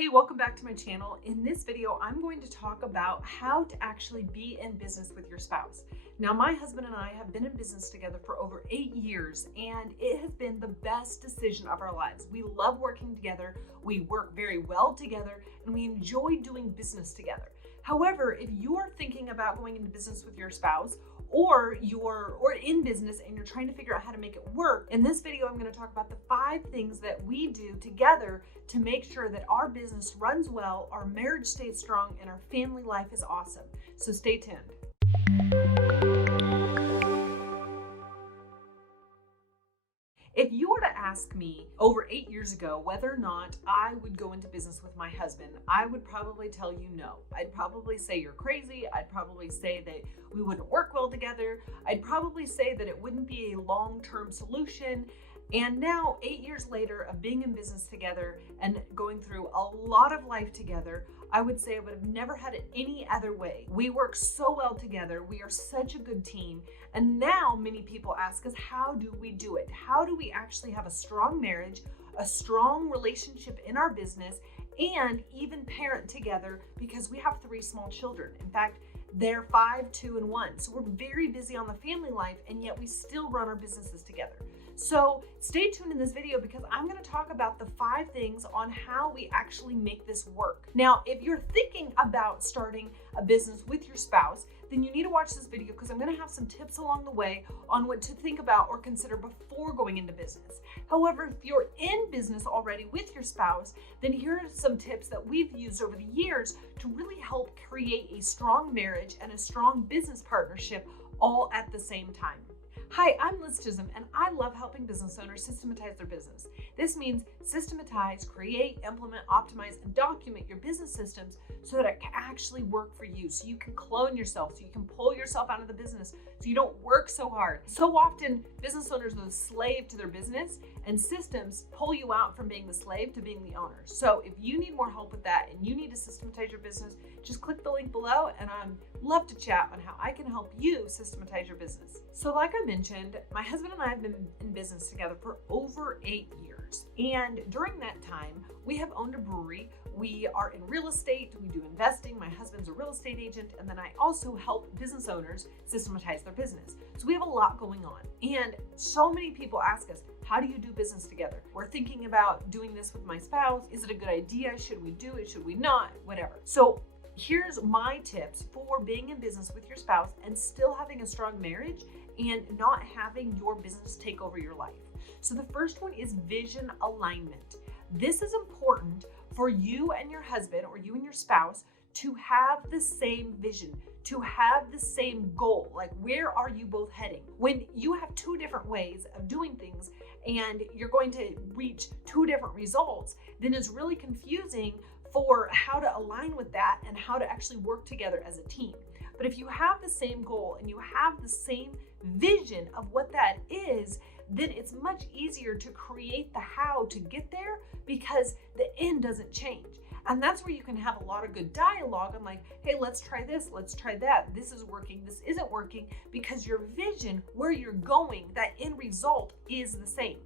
Hey, welcome back to my channel. In this video, I'm going to talk about how to actually be in business with your spouse. Now, my husband and I have been in business together for over 8 years, and it has been the best decision of our lives. We love working together, we work very well together, and we enjoy doing business together. However, if you're thinking about going into business with your spouse, or you're in business and you're trying to figure out how to make it work, in this video I'm going to talk about the 5 things that we do together to make sure that our business runs well, our marriage stays strong, and our family life is awesome. So stay tuned. If you were to ask me over 8 years ago whether or not I would go into business with my husband, I would probably tell you no. I'd probably say you're crazy. I'd probably say that we wouldn't work well together. I'd probably say that it wouldn't be a long-term solution. And now, 8 years later of being in business together and going through a lot of life together, I would say I would have never had it any other way. We work so well together. We are such a good team. And now many people ask us, how do we do it? How do we actually have a strong marriage, a strong relationship in our business, and even parent together because we have 3 small children. In fact, they're 5, 2, and 1. So we're very busy on the family life, and yet we still run our businesses together. So stay tuned in this video because I'm going to talk about the 5 things on how we actually make this work. Now, if you're thinking about starting a business with your spouse, then you need to watch this video because I'm going to have some tips along the way on what to think about or consider before going into business. However, if you're in business already with your spouse, then here are some tips that we've used over the years to really help create a strong marriage and a strong business partnership all at the same time. Hi, I'm Liz Chisholm, and I love helping business owners systematize their business. This means systematize, create, implement, optimize, and document your business systems so that it can actually work for you, so you can clone yourself, so you can pull yourself out of the business, so you don't work so hard. So often, business owners are the slave to their business, and systems pull you out from being the slave to being the owner. So if you need more help with that and you need to systematize your business, just click the link below, and I'd love to chat on how I can help you systematize your business. So like I mentioned, my husband and I have been in business together for over 8 years. And during that time, we have owned a brewery. We are in real estate. We do investing. My husband's a real estate agent. And then I also help business owners systematize their business. So we have a lot going on. And so many people ask us, how do you do business together? We're thinking about doing this with my spouse. Is it a good idea? Should we do it? Should we not? Whatever. So here's my tips for being in business with your spouse and still having a strong marriage and not having your business take over your life. So the first one is vision alignment. This is important for you and your husband or you and your spouse to have the same vision, to have the same goal. Like, where are you both heading? When you have 2 different ways of doing things and you're going to reach 2 different results, then it's really confusing for how to align with that and how to actually work together as a team. But if you have the same goal and you have the same vision of what that is, then it's much easier to create the how to get there because the end doesn't change. And that's where you can have a lot of good dialogue. I'm like, hey, let's try this, let's try that. This is working, this isn't working, because your vision, where you're going, that end result is the same.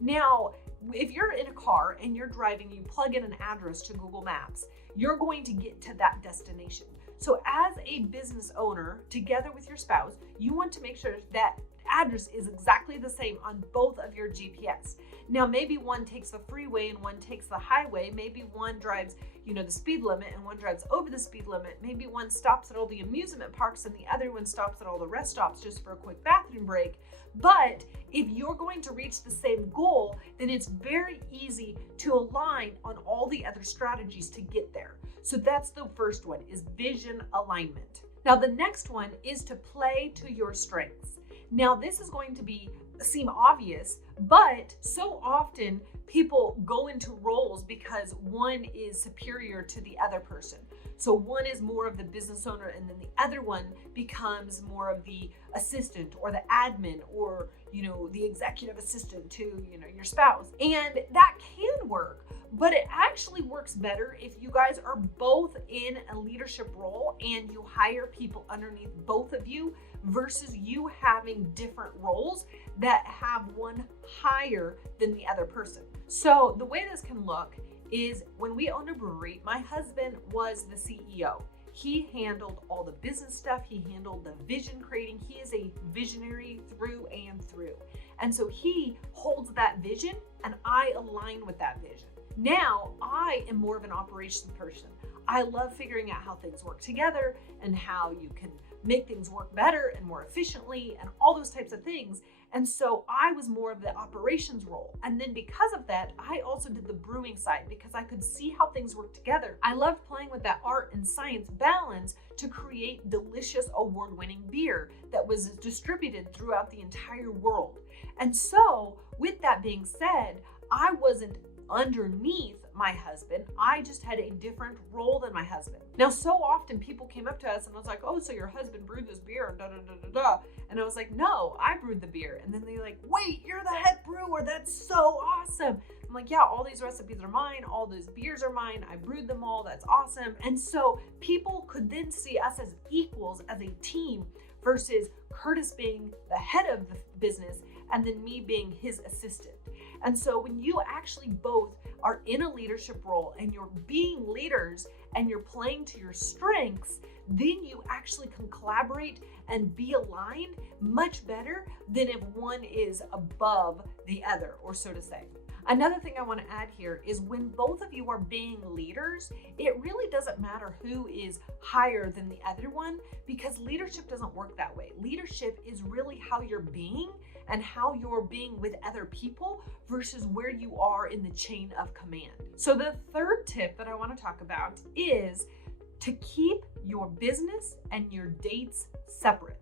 Now, if you're in a car and you're driving, you plug in an address to Google Maps, you're going to get to that destination. So as a business owner, together with your spouse, you want to make sure that address is exactly the same on both of your GPS. Now, maybe one takes the freeway and one takes the highway. Maybe one drives, the speed limit and one drives over the speed limit. Maybe one stops at all the amusement parks and the other one stops at all the rest stops just for a quick bathroom break. But if you're going to reach the same goal, then it's very easy to align on all the other strategies to get there. So that's the first one, is vision alignment. Now, the next one is to play to your strengths. Now, this is going to seem obvious, but so often people go into roles because one is superior to the other person. So one is more of the business owner and then the other one becomes more of the assistant or the admin or, the executive assistant to, your spouse. And that can work, but it actually works better if you guys are both in a leadership role and you hire people underneath both of you versus you having different roles that have one higher than the other person. So the way this can look is when we owned a brewery, my husband was the CEO. He handled all the business stuff. He handled the vision creating. He is a visionary through and through. And so he holds that vision and I align with that vision. Now I am more of an operations person. I love figuring out how things work together and how you can make things work better and more efficiently and all those types of things. And so I was more of the operations role. And then because of that, I also did the brewing side because I could see how things work together. I loved playing with that art and science balance to create delicious award-winning beer that was distributed throughout the entire world. And so with that being said, I wasn't underneath my husband. I just had a different role than my husband. Now, so often people came up to us and I was like, oh, so your husband brewed this beer and da da da da da. And I was like, no, I brewed the beer. And then they're like, wait, you're the head brewer. That's so awesome. I'm like, yeah, all these recipes are mine. All those beers are mine. I brewed them all. That's awesome. And so people could then see us as equals, as a team, versus Curtis being the head of the business and then me being his assistant. And so when you actually both are in a leadership role and you're being leaders and you're playing to your strengths, then you actually can collaborate and be aligned much better than if one is above the other, or so to say. Another thing I want to add here is when both of you are being leaders, it really doesn't matter who is higher than the other one, because leadership doesn't work that way. Leadership is really how you're being and how you're being with other people versus where you are in the chain of command. So the third tip that I want to talk about is to keep your business and your dates separate.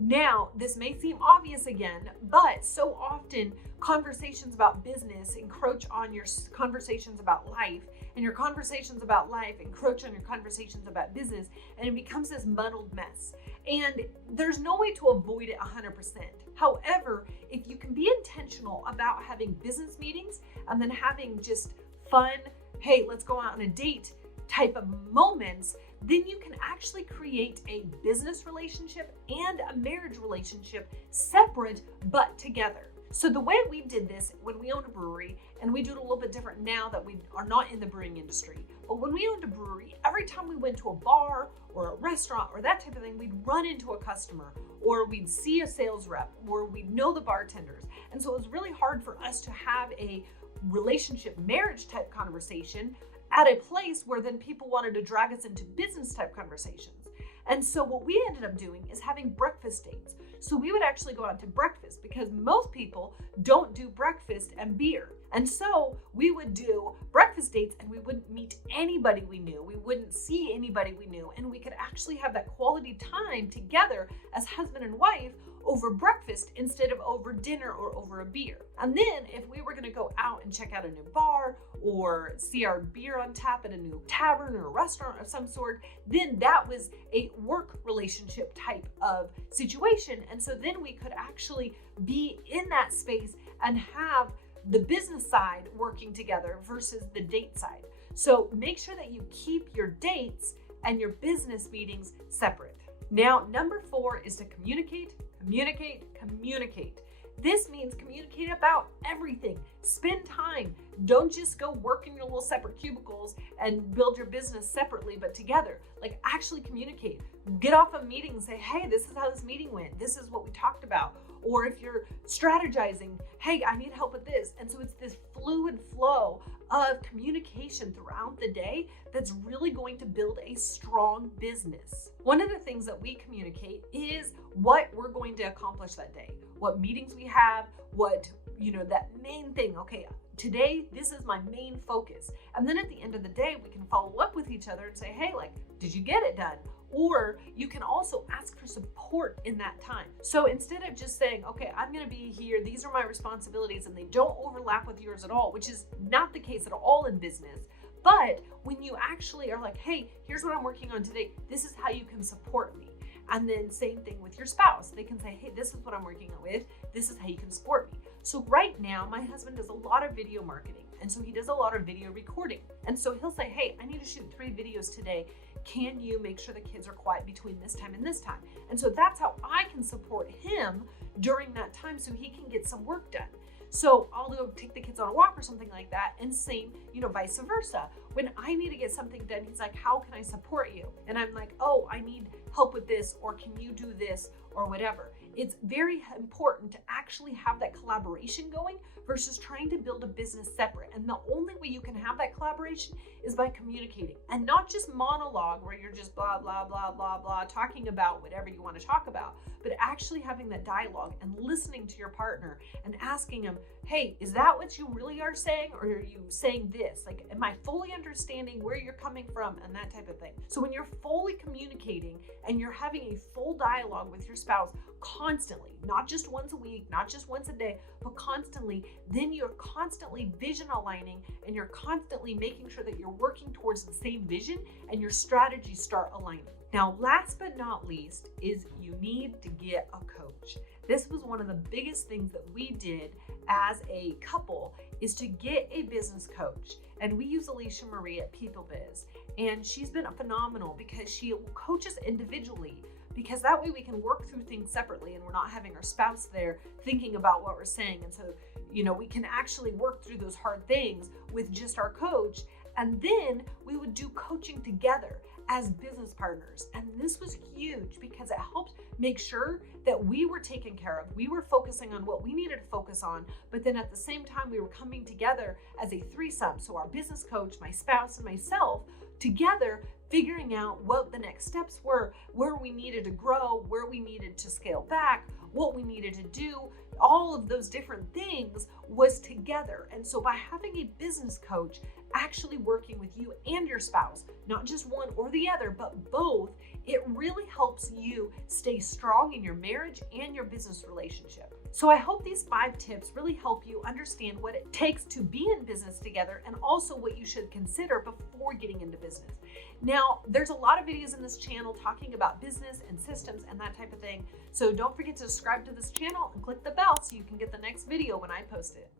Now, this may seem obvious again, but so often conversations about business encroach on your conversations about life, and your conversations about life encroach on your conversations about business, and it becomes this muddled mess. And there's no way to avoid it 100%. However, if you can be intentional about having business meetings and then having just fun, hey, let's go out on a date type of moments, then you can actually create a business relationship and a marriage relationship separate but together. So the way we did this when we owned a brewery, and we do it a little bit different now that we are not in the brewing industry, but when we owned a brewery, every time we went to a bar or a restaurant or that type of thing, we'd run into a customer or we'd see a sales rep or we'd know the bartenders. And so it was really hard for us to have a relationship marriage type conversation at a place where then people wanted to drag us into business type conversations. And so what we ended up doing is having breakfast dates. So we would actually go out to breakfast because most people don't do breakfast and beer. And so we would do breakfast dates and we wouldn't meet anybody we knew. We wouldn't see anybody we knew. And we could actually have that quality time together as husband and wife over breakfast instead of over dinner or over a beer. And then if we were going to go out and check out a new bar or see our beer on tap at a new tavern or a restaurant of some sort, then that was a work relationship type of situation. And so then we could actually be in that space and have the business side working together versus the date side. So make sure that you keep your dates and your business meetings separate. Now, number 4 is to communicate. This means communicate about everything. Spend time. Don't just go work in your little separate cubicles and build your business separately, but together. Like, actually communicate. Get off a meeting and say, hey, this is how this meeting went. This is what we talked about. Or if you're strategizing, hey, I need help with this. And so it's this fluid flow of communication throughout the day that's really going to build a strong business. One of the things that we communicate is what we're going to accomplish that day, what meetings we have, that main thing. Okay, today, this is my main focus. And then at the end of the day, we can follow up with each other and say, hey, did you get it done? Or you can also ask for support in that time. So instead of just saying, okay, I'm going to be here, these are my responsibilities, and they don't overlap with yours at all, which is not the case at all in business. But when you actually are like, hey, here's what I'm working on today, this is how you can support me. And then same thing with your spouse. They can say, hey, this is what I'm working on with, this is how you can support me. So right now, my husband does a lot of video marketing. And so he does a lot of video recording. And so he'll say, hey, I need to shoot 3 videos today. Can you make sure the kids are quiet between this time and this time? And so that's how I can support him during that time so he can get some work done. So I'll go take the kids on a walk or something like that. And same, vice versa. When I need to get something done, he's like, how can I support you? And I'm like, oh, I need help with this, or can you do this, or whatever. It's very important to actually have that collaboration going versus trying to build a business separate. And the only way you can have that collaboration is by communicating, and not just monologue where you're just blah, blah, blah, blah, blah, talking about whatever you want to talk about, but actually having that dialogue and listening to your partner and asking them, hey, is that what you really are saying? Or are you saying this? Like, am I fully understanding where you're coming from, and that type of thing? So when you're fully communicating and you're having a full dialogue with your spouse constantly, not just once a week, not just once a day, but constantly, then you're constantly vision aligning, and you're constantly making sure that you're working towards the same vision, and your strategies start aligning. Now, last but not least is you need to get a coach. This was one of the biggest things that we did as a couple, is to get a business coach. And we use Alicia Marie at PeopleBiz, and she's been phenomenal because she coaches individually, because that way we can work through things separately and we're not having our spouse there thinking about what we're saying. And so, we can actually work through those hard things with just our coach. And then we would do coaching together as business partners. And this was huge because it helped make sure that we were taken care of. We were focusing on what we needed to focus on, but then at the same time, we were coming together as a threesome. So our business coach, my spouse, and myself together, figuring out what the next steps were, where we needed to grow, where we needed to scale back, what we needed to do. All of those different things was together. And so by having a business coach actually working with you and your spouse, not just one or the other, but both, it really helps you stay strong in your marriage and your business relationship. So I hope these 5 tips really help you understand what it takes to be in business together, and also what you should consider before getting into business. Now, there's a lot of videos in this channel talking about business and systems and that type of thing. So don't forget to subscribe to this channel and click the bell so you can get the next video when I post it.